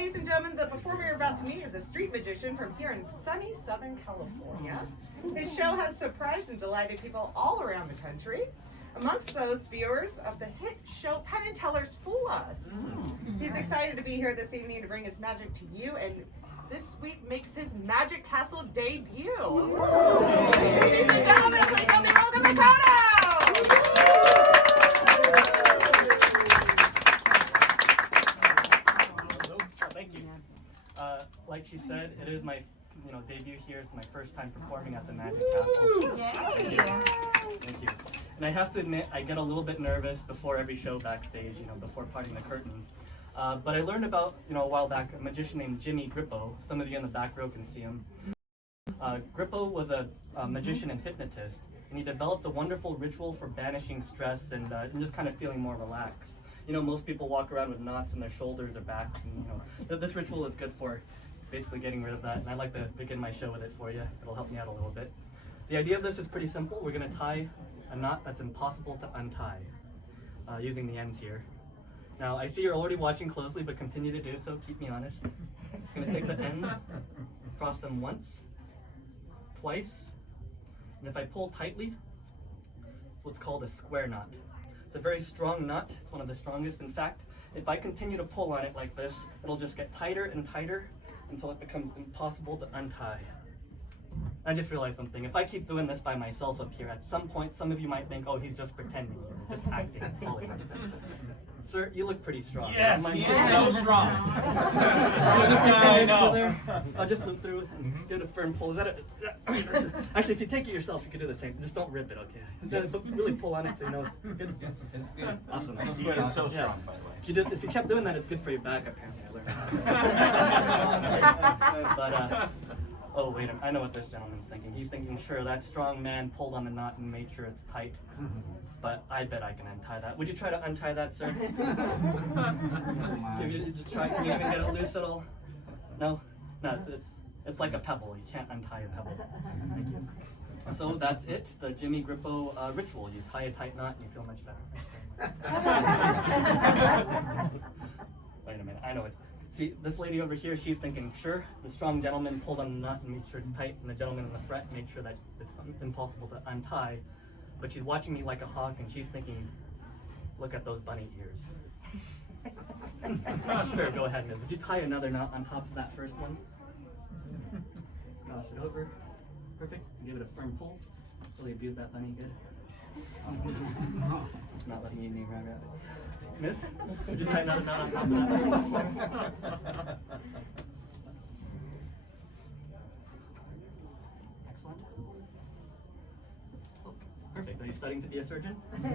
ladies and gentlemen, the performer you're about to meet is a street magician from here in sunny Southern California. His show has surprised and delighted people all around the country. Amongst those, viewers of the hit show Penn and Teller's Fool Us. He's excited to be here this evening to bring his magic to you, and this week makes his Magic Castle debut. Ladies and gentlemen, please help me welcome Makoto! Thank you. Like she said, it is my debut here. It's my first time performing at the Magic Castle. Thank you. And I have to admit, I get a little bit nervous before every show backstage, before parting the curtain. But I learned about, a while back, a magician named Jimmy Grippo. Some of you in the back row can see him. Grippo was a magician and hypnotist, and he developed a wonderful ritual for banishing stress and just kind of feeling more relaxed. Most people walk around with knots in their shoulders or backs, and this ritual is good for basically getting rid of that, and I'd like to begin my show with it for you. It'll help me out a little bit. The idea of this is pretty simple. We're going to tie a knot that's impossible to untie using the ends here. Now, I see you're already watching closely, but continue to do so. Keep me honest. I'm going to take the ends, cross them once, twice, and if I pull tightly, it's what's called a square knot. It's a very strong knot. It's one of the strongest. In fact, if I continue to pull on it like this, it'll just get tighter and tighter until it becomes impossible to untie. I just realized something. If I keep doing this by myself up here, at some point, some of you might think, oh, he's just pretending. He's just acting. It's pulling. Sir, you look pretty strong. Yes, he is so strong. This guy, I know. I'll just loop through and give it a firm pull. Is that it? Actually, if you take it yourself, you can do the same. Just don't rip it, okay? But really pull on it so you know it's good. It's good. Awesome. He is so strong, by the way. If you kept doing that, it's good for your back, apparently. I learned. But, oh, wait a minute. I know what this gentleman's thinking. He's thinking, sure, that strong man pulled on the knot and made sure it's tight. But I bet I can untie that. Would you try to untie that, sir? Can you just try? Can you even get it loose at all? No? No, it's like a pebble. You can't untie a pebble. Thank you. So that's it, the Jimmy Grippo ritual. You tie a tight knot and you feel much better. Wait a minute, I know it. See, this lady over here, she's thinking, sure, the strong gentleman pulled on the knot and made sure it's tight, and the gentleman in the front made sure that it's impossible to untie. But she's watching me like a hawk, and she's thinking, look at those bunny ears. Sure, go ahead, miss. Would you tie another knot on top of that first one? Cross it over. Perfect. Give it a firm pull. Really abuse that bunny good. Not letting you eat any rabbits. Miss, would you tie another knot on top of that? Excellent. Oh, perfect. Are you studying to be a surgeon? Could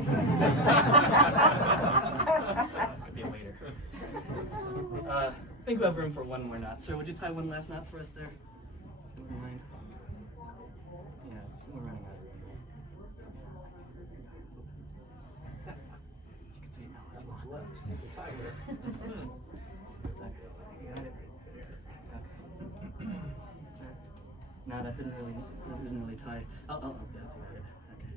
be a waiter. I think we have room for one more knot. Sir, would you tie one last knot for us there? Would you mind? Yes, we're running out of room. You can see it now. How much left? The tiger. You got it? Okay. No, that didn't really tie. Oh, yeah, good. Okay.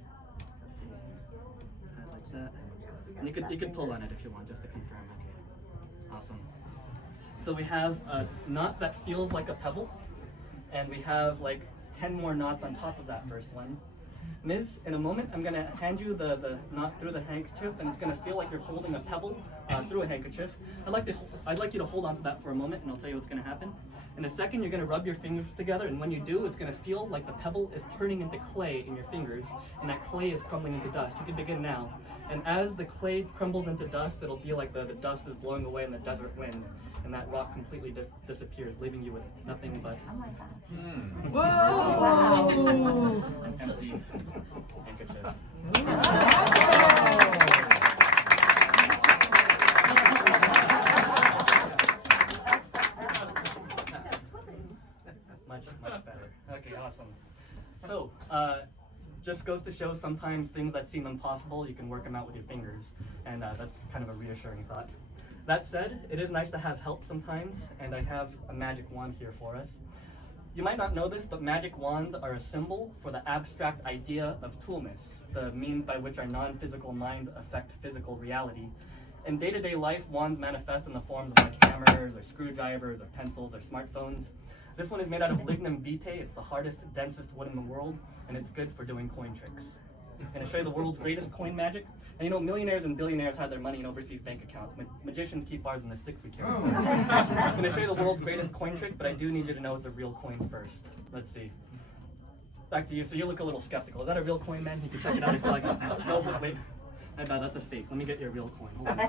Tie it like that. And you could pull on it if you want, just to confirm. Okay. Awesome. So we have a knot that feels like a pebble, and we have like 10 more knots on top of that first one. Ms., in a moment, I'm going to hand you the knot through the handkerchief, and it's going to feel like you're holding a pebble through a handkerchief. I'd like you to hold on to that for a moment, and I'll tell you what's going to happen. In a second, you're going to rub your fingers together, and when you do, it's going to feel like the pebble is turning into clay in your fingers, and that clay is crumbling into dust. You can begin now. And as the clay crumbles into dust, it'll be like the dust is blowing away in the desert wind, and that rock completely disappears, leaving you with nothing but Whoa! empty handkerchief. Much better. Okay, awesome. So, just goes to show sometimes things that seem impossible, you can work them out with your fingers, and that's kind of a reassuring thought. That said, it is nice to have help sometimes, and I have a magic wand here for us. You might not know this, but magic wands are a symbol for the abstract idea of toolness, the means by which our non-physical minds affect physical reality. In day-to-day life, wands manifest in the forms of like hammers or screwdrivers or pencils or smartphones. This one is made out of lignum vitae. It's the hardest, densest wood in the world, and it's good for doing coin tricks. I'm going to show you the world's greatest coin magic. And you know, millionaires and billionaires have their money in overseas bank accounts. Magicians keep ours in the sticks we carry. I'm going to show you the world's greatest coin trick, but I do need you to know it's a real coin first. Let's see. Back to you. So you look a little skeptical. Is that a real coin, man? You can check it out if you like. No, wait. I bet that's a fake. Let me get your real coin. Hold on.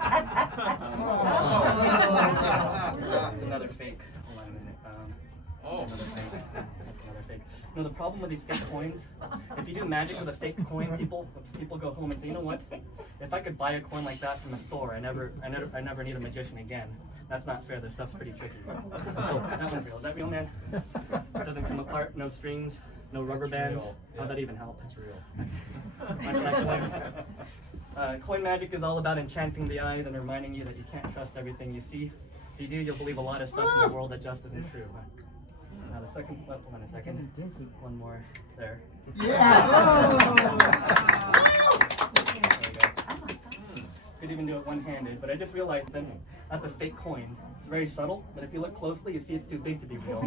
It's another fake. Hold on a minute. Another fake. That's another fake. No, the problem with these fake coins, if you do magic with a fake coin, people go home and say, you know what? If I could buy a coin like that from the store, I never need a magician again. That's not fair. This stuff's pretty tricky. Oh, that one's real. Is that real, man? It doesn't come apart. No strings. No rubber bands. How'd that even help? That's real. Coin magic is all about enchanting the eyes and reminding you that you can't trust everything you see. If you do, you'll believe a lot of stuff in the world that just isn't true. Now the second, hold on a second. One more there. Yeah. There we go. Could even do it one-handed, but I just realized that that's a fake coin. It's very subtle, but if you look closely, you see it's too big to be real.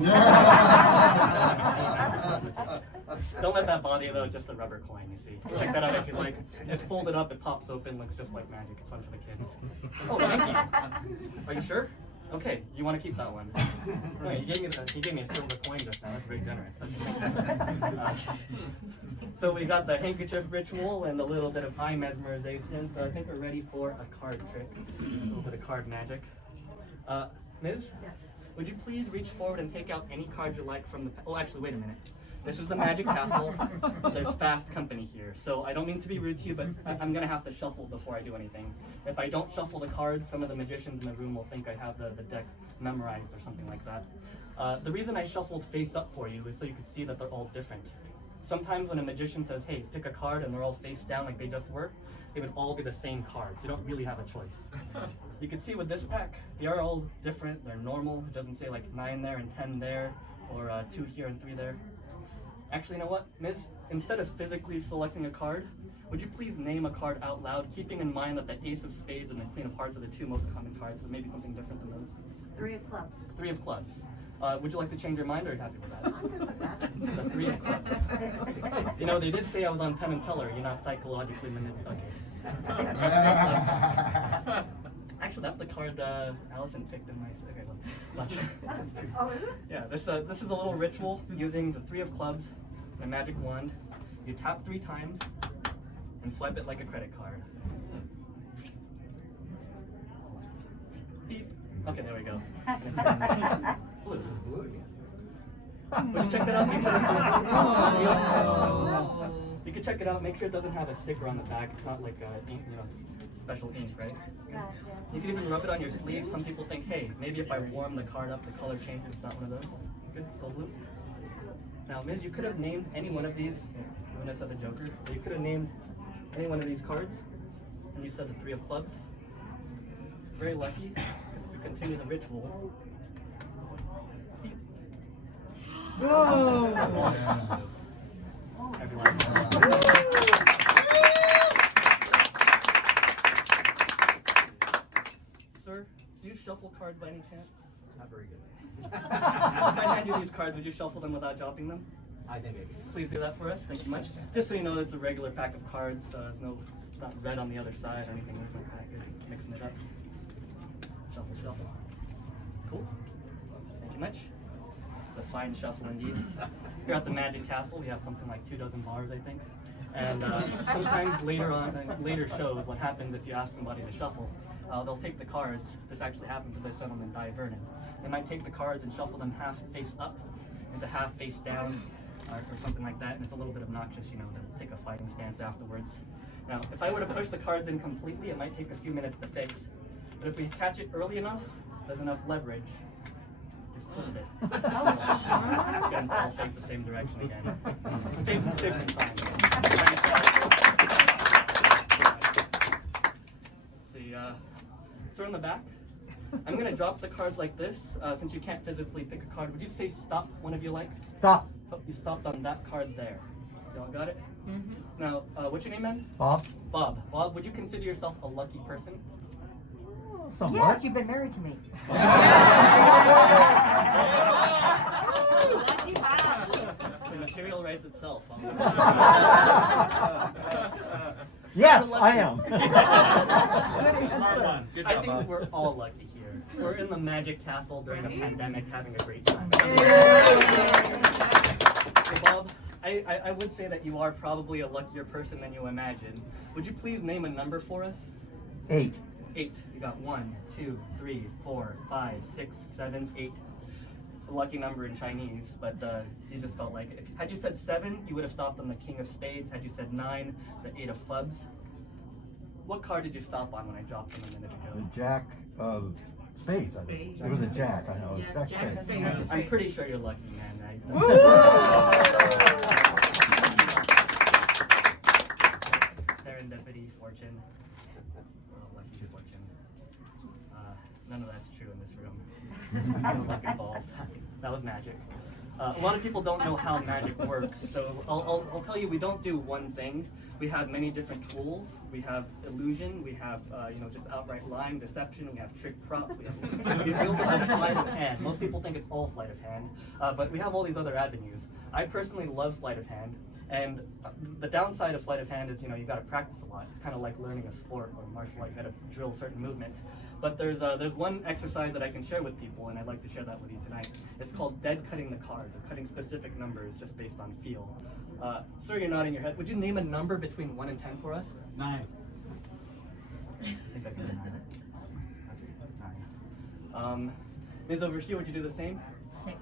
Don't let that bother you though, just a rubber coin, you see. Check that out if you like. It's folded up, it pops open, looks just like magic. It's fun for the kids. Oh, thank you. Are you sure? Okay, you want to keep that one. No, you gave me a silver coin just now. That's very generous. So we got the handkerchief ritual and a little bit of eye mesmerization. So I think we're ready for a card trick. A little bit of card magic. Ms., would you please reach forward and take out any card you like from the... Oh, actually, wait a minute. This is the Magic Castle. There's fast company here. So I don't mean to be rude to you, but I'm going to have to shuffle before I do anything. If I don't shuffle the cards, some of the magicians in the room will think I have the deck memorized or something like that. The reason I shuffled face up for you is so you can see that they're all different. Sometimes when a magician says, hey, pick a card, and they're all face down like they just were, they would all be the same cards. You don't really have a choice. You can see with this pack, they are all different. They're normal. It doesn't say like 9 there and 10 there, or 2 here and 3 there. Actually, you know what, Ms.? Instead of physically selecting a card, would you please name a card out loud, keeping in mind that the Ace of Spades and the Queen of Hearts are the 2 most common cards, so maybe something different than those? 3 of clubs. 3 of clubs. Would you like to change your mind, or are you happy with that? The 3 of clubs. You know, they did say I was on Penn and Teller. You're not psychologically manipulated. Okay. Actually, that's the card Allison picked in my... Okay, well, Oh, is it? yeah, this is a little ritual using the 3 of clubs, a magic wand. You tap 3 times and swipe it like a credit card. Beep. Okay, there we go. Blue. Would you check that out? Make sure you can check it out. Make sure it doesn't have a sticker on the back. It's not like ink, special ink, right? You can even rub it on your sleeve. Some people think, hey, maybe if I warm the card up, the color changes. It's not one of those. Good, still blue. Now, Ms., you could have named any one of these. When I said the Joker, you could have named any one of these cards, and you said the 3 of clubs. Very lucky. If we continue the ritual. Whoa! Everyone. Sir, do you shuffle cards by any chance? Not very good. If I hand you these cards, would you shuffle them without dropping them? I think maybe. Please do that for us. Thank you much. Just so you know, it's a regular pack of cards. It's not red on the other side or anything like that. You're mixing it up. Shuffle, shuffle. Cool. Thank you much. It's a fine shuffle indeed. Here at the Magic Castle, we have something like 24 bars, I think. And sometimes later shows, what happens if you ask somebody to shuffle, they'll take the cards. This actually happened to this gentleman, Di Vernon. They might take the cards and shuffle them half face up into half face down, or something like that. And it's a little bit obnoxious, they'll take a fighting stance afterwards. Now, if I were to push the cards in completely, it might take a few minutes to fix. But if we catch it early enough, there's enough leverage. Twist it. Again, all face the same direction again. Save some time. Let's see. Throw in the back. I'm going to drop the cards like this. Since you can't physically pick a card, would you say stop, one of you like? Stop. Oh, you stopped on that card there. Y'all got it? Mm-hmm. Now, what's your name, man? Bob. Bob. Bob, would you consider yourself a lucky person? Somewhat. Yes, you've been married to me. The material writes itself. Yes, I am. Smart one. Good I job, think Bob. we're all lucky here. We're in the Magic Castle during a pandemic having a great time. Hey, Bob, I would say that you are probably a luckier person than you imagine. Would you please name a number for us? 8. 8. You got 1, 2, 3, 4, 5, 6, 7, 8. A lucky number in Chinese, but you just felt like it. Had you said 7, you would have stopped on the King of Spades. Had you said 9, the 8 of Clubs. What card did you stop on when I dropped them a minute The ago? Jack of Spades, I think. It was a Jack, I know. It was Jack of Spades. I'm pretty sure you're lucky, man. Serendipity, fortune. Lucky fortune. None of that's true in this room. No luck involved. That was magic. A lot of people don't know how magic works, so I'll tell you, we don't do one thing. We have many different tools. We have illusion. We have just outright lying, deception. We have trick prop. We also have sleight of hand. Most people think it's all sleight of hand, but we have all these other avenues. I personally love sleight of hand, and the downside of sleight of hand is you got to practice a lot. It's kind of like learning a sport or martial art. You got to drill certain movements. But there's one exercise that I can share with people, and I'd like to share that with you tonight. It's called dead cutting the cards, or cutting specific numbers just based on feel. Sir, you're nodding your head. Would you name a number between 1 and 10 for us? 9. I think I can do 9. Ms. over here, would you do the same? 6.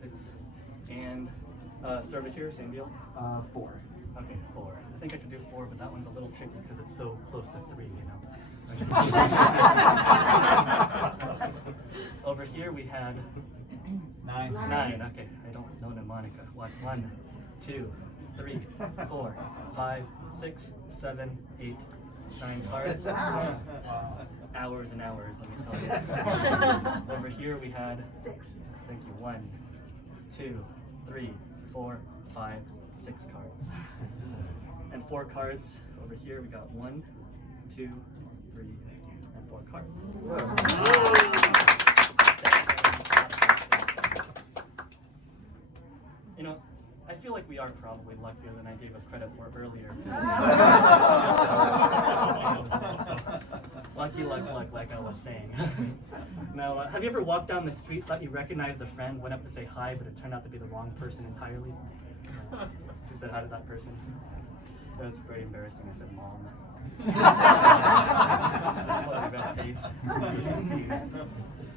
6. And sir over here, same deal? 4. Okay, 4. I think I could do 4, but that one's a little tricky because it's so close to 3, Over here we had 9. 9. Okay, I don't know mnemonica. Watch. 1, 2, 3, 4, 5, 6, 7, 8, 9 cards. Hours and hours, let me tell you. Over here we had 6. Thank you. 1, 2, 3, 4, 5, 6 cards. And 4 cards. Over here we got 1, 2, 3, and 4 cards. I feel like we are probably luckier than I gave us credit for earlier. Lucky, like I was saying. Now, have you ever walked down the street, thought you recognized a friend, went up to say hi, but it turned out to be the wrong person entirely? She said hi to that person. It was very embarrassing. I said, Mom.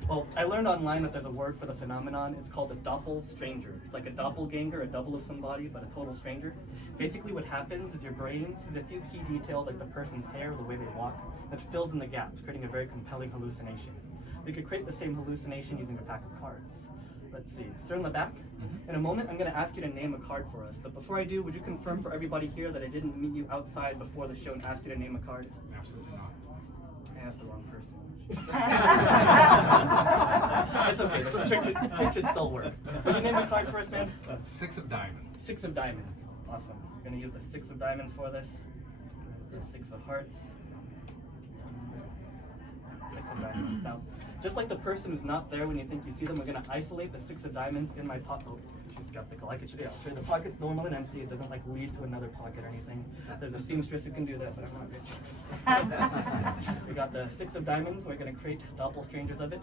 Well, I learned online that there's a word for the phenomenon. It's called a Doppel Stranger. It's like a doppelganger, a double of somebody, but a total stranger. Basically what happens is your brain sees a few key details like the person's hair, the way they walk, that fills in the gaps, creating a very compelling hallucination. We could create the same hallucination using a pack of cards. Let's see. Sir in the back. In a moment, I'm going to ask you to name a card for us. But before I do, would you confirm for everybody here that I didn't meet you outside before the show and ask you to name a card? Absolutely not. I asked the wrong person. It's okay. The trick should still work. Would you name a card for us, man? 6 of diamonds. 6 of diamonds. Awesome. We're going to use the 6 of diamonds for this. The 6 of hearts. 6 of diamonds. Now, just like the person who's not there when you think you see them, we're going to isolate the 6 of diamonds in my pocket. Oh, she's skeptical. I could show you. The pocket's normal and empty. It doesn't like lead to another pocket or anything. There's a seamstress who can do that, but I'm not rich. We got the 6 of diamonds. We're going to create Doppel Strangers of it.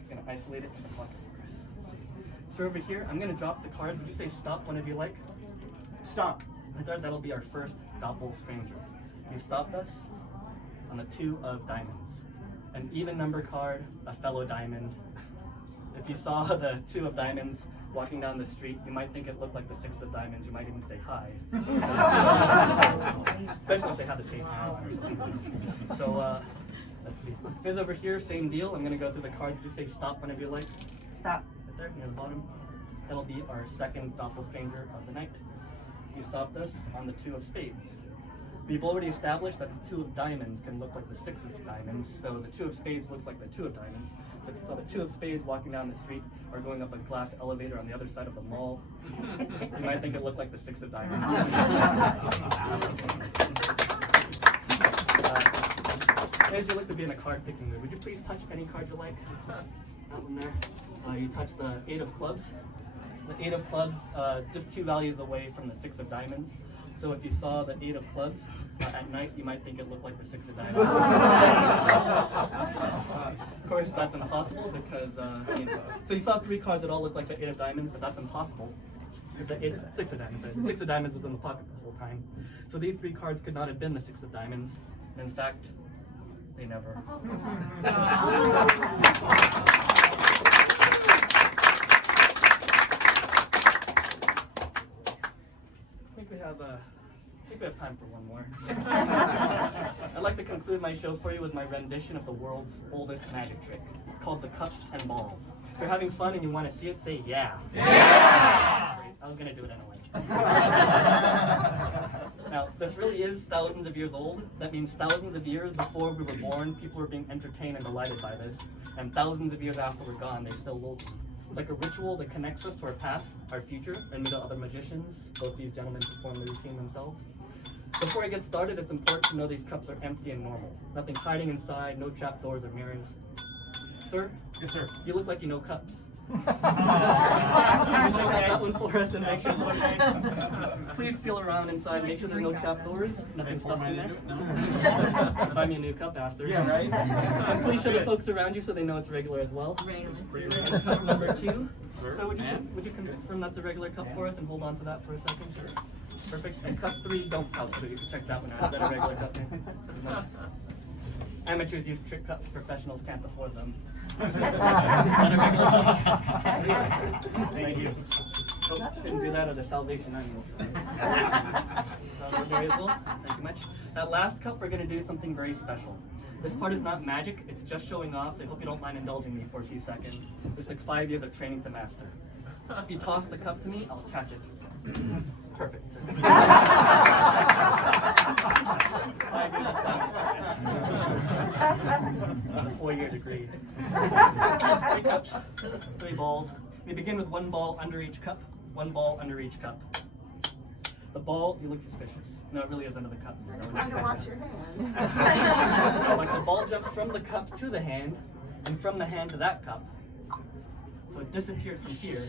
We're going to isolate it in the pocket first. Let's see. So over here, I'm going to drop the cards. Would you say stop whenever you like? Stop. Right there, that'll be our first Doppel Stranger. You stopped us on the 2 of diamonds. An even number card, a fellow diamond. If you saw the 2 of diamonds walking down the street, you might think it looked like the 6 of diamonds. You might even say hi. Especially if they have the same hand or something. So, let's see. Ms. over here, same deal. I'm going to go through the cards. Just say stop whenever you like. Stop. Right there, near the bottom. That'll be our second Doppel Stranger of the night. You stopped us on the 2 of spades. We've already established that the 2 of diamonds can look like the 6 of diamonds, so the 2 of spades looks like the 2 of diamonds. So if you saw the 2 of spades walking down the street or going up a glass elevator on the other side of the mall, you might think it looked like the 6 of diamonds. As you look to be in a card picking mood, would you please touch any card you like? That one there. You touch the 8 of clubs. The 8 of clubs, just 2 values away from the 6 of diamonds. So if you saw the 8 of clubs at night, you might think it looked like the 6 of diamonds. Of course, that's impossible because, so you saw 3 cards that all look like the 8 of diamonds, but that's impossible. Because the 6 of diamonds, the 6 of diamonds was in the pocket the whole time. So these 3 cards could not have been the 6 of diamonds. In fact, they never. I think we have time for one more. I'd like to conclude my show for you with my rendition of the world's oldest magic trick. It's called the cups and balls. If you're having fun and you want to see it, say yeah. Yeah! I was going to do it anyway. Now, this really is thousands of years old. That means thousands of years before we were born, people were being entertained and delighted by this. And thousands of years after we're gone, they're still local. It's like a ritual that connects us to our past, our future, and meet other magicians. Both these gentlemen perform the routine themselves. Before I get started, it's important to know these cups are empty and normal. Nothing hiding inside, no trapdoors or mirrors. Sir? Yes, sir. You look like you know cups. Can you check that one for us and make sure it's okay? Please feel around inside, make sure there's no trapdoors, nothing stuffed in there. Buy me a new cup after. Yeah, right? And please show the folks around you so they know it's regular as well. Regular. And cup number 2. Sir, so would you confirm that's a regular cup for us and hold on to that for a second? Sure. Perfect. And cup 3, don't pout, so you can check that one out. Is that a regular cup? Amateurs use trick cups, professionals can't afford them. Thank you. Oh, didn't do that at the Salvation Army. Thank you much. That last cup, we're going to do something very special. This part is not magic, it's just showing off, so I hope you don't mind indulging me for a few seconds. It's like 5 years of training to master. If you toss the cup to me, I'll catch it. Perfect. 5 years of a 4-year degree. 3 cups, 3 balls. We begin with 1 ball under each cup, 1 ball under each cup. The ball, you look suspicious. No, it really is under the cup. I just want to watch your hand. Like the ball jumps from the cup to the hand, and from the hand to that cup. So it disappears from here,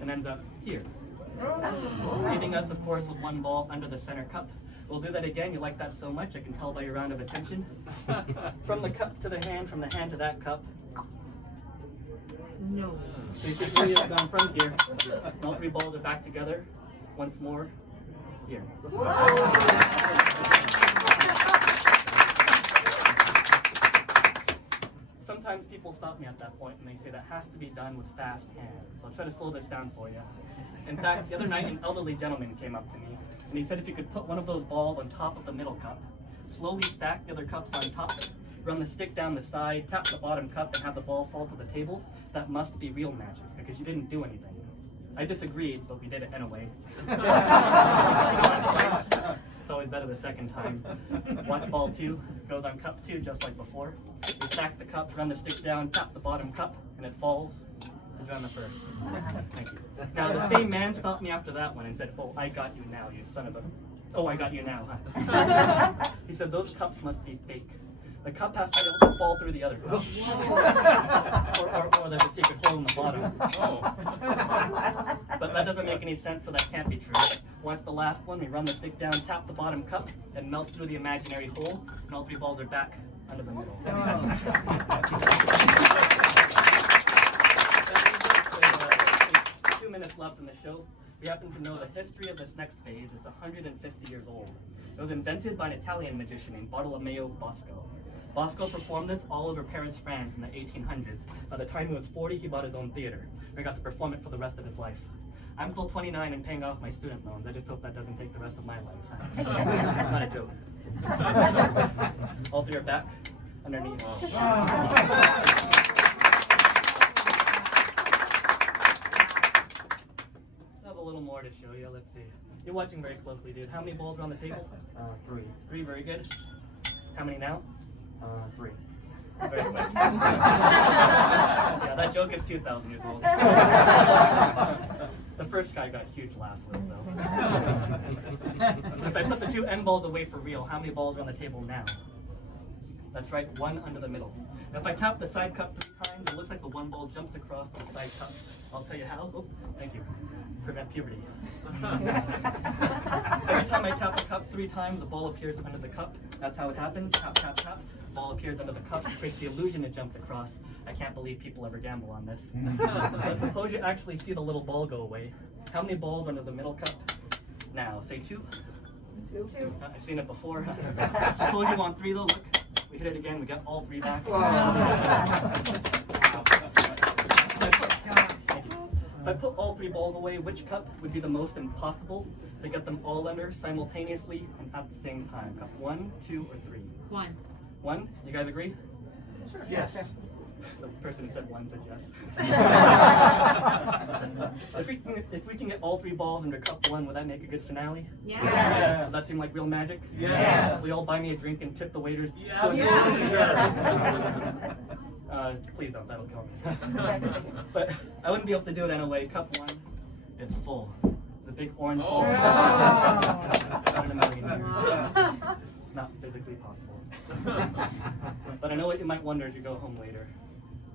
and ends up here. Leaving us, of course, with 1 ball under the center cup. We'll do that again. You like that so much, I can tell by your round of attention. From the cup to the hand to that cup. No. So you see 3 have gone from here. All 3 balls are back together. Once more, here. Sometimes people stop me at that point and they say that has to be done with fast hands. So I'll try to slow this down for you. In fact, the other night an elderly gentleman came up to me and he said if you could put one of those balls on top of the middle cup, slowly stack the other cups on top, run the stick down the side, tap the bottom cup and have the ball fall to the table, that must be real magic because you didn't do anything. I disagreed, but we did it anyway. It's always better the second time. Watch ball 2, goes on cup 2 just like before. You stack the cups, run the stick down, tap the bottom cup, and it falls to join the first. Thank you. Now the same man stopped me after that one and said, "Oh, I got you now, you son of a..." Oh, I got you now. He said, "Those cups must be fake. The cup has to be able to fall through the other cup. or there's a secret hole in the bottom." But that doesn't make any sense, so that can't be true. Watch the last one. We run the stick down, tap the bottom cup, and melt through the imaginary hole, and all 3 balls are back under the middle. 2 minutes left in the show. We happen to know the history of this next phase. It's 150 years old. It was invented by an Italian magician named Bartolomeo Bosco. Bosco performed this all over Paris, France in the 1800s. By the time he was 40, he bought his own theater, and he got to perform it for the rest of his life. I'm still 29 and paying off my student loans. I just hope that doesn't take the rest of my life. It's not a joke. All 3 are back underneath. I have a little more to show you. Let's see. You're watching very closely, dude. How many balls are on the table? 3. 3, very good. How many now? 3. Very quick. Yeah, that joke is 2,000 years old. The first guy got huge laughs with it, though. If I put the 2 end balls away for real, how many balls are on the table now? That's right, one under the middle. Now, if I tap the side cup 3 times, it looks like the one ball jumps across the side cup. I'll tell you how. Oh, thank you. Prevent puberty. Every time I tap the cup 3 times, the ball appears under the cup. That's how it happens. Tap, tap, tap. Ball appears under the cup, creates the illusion it jumped across. I can't believe people ever gamble on this. But suppose you actually see the little ball go away. How many balls under the middle cup? Now, say 2. 2. I've seen it before. Suppose you want 3 though. Look, we hit it again. We got all 3 back. If I put all 3 balls away, which cup would be the most impossible to get them all under simultaneously and at the same time? Cup 1, 2, or 3? 1. 1? You guys agree? Sure. Yes. The person who said 1 said yes. If we can get all 3 balls under cup 1, would that make a good finale? Yes. Yes. Does that seem like real magic? Yes. We all buy me a drink and tip the waiters? Yes. Yes. Please don't, that'll kill me. But I wouldn't be able to do it anyway. Cup 1, it's full. The big orange ball. Not in a million years. Not physically possible. But I know what you might wonder as you go home later.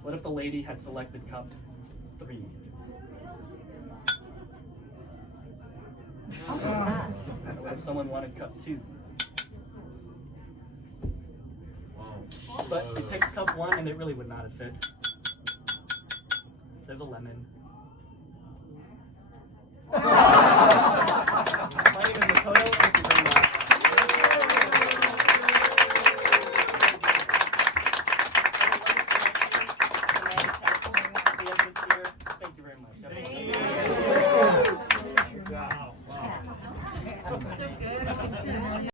What if the lady had selected cup 3? What if someone wanted cup 2? But you picked cup 1 and it really would not have fit. There's a lemon.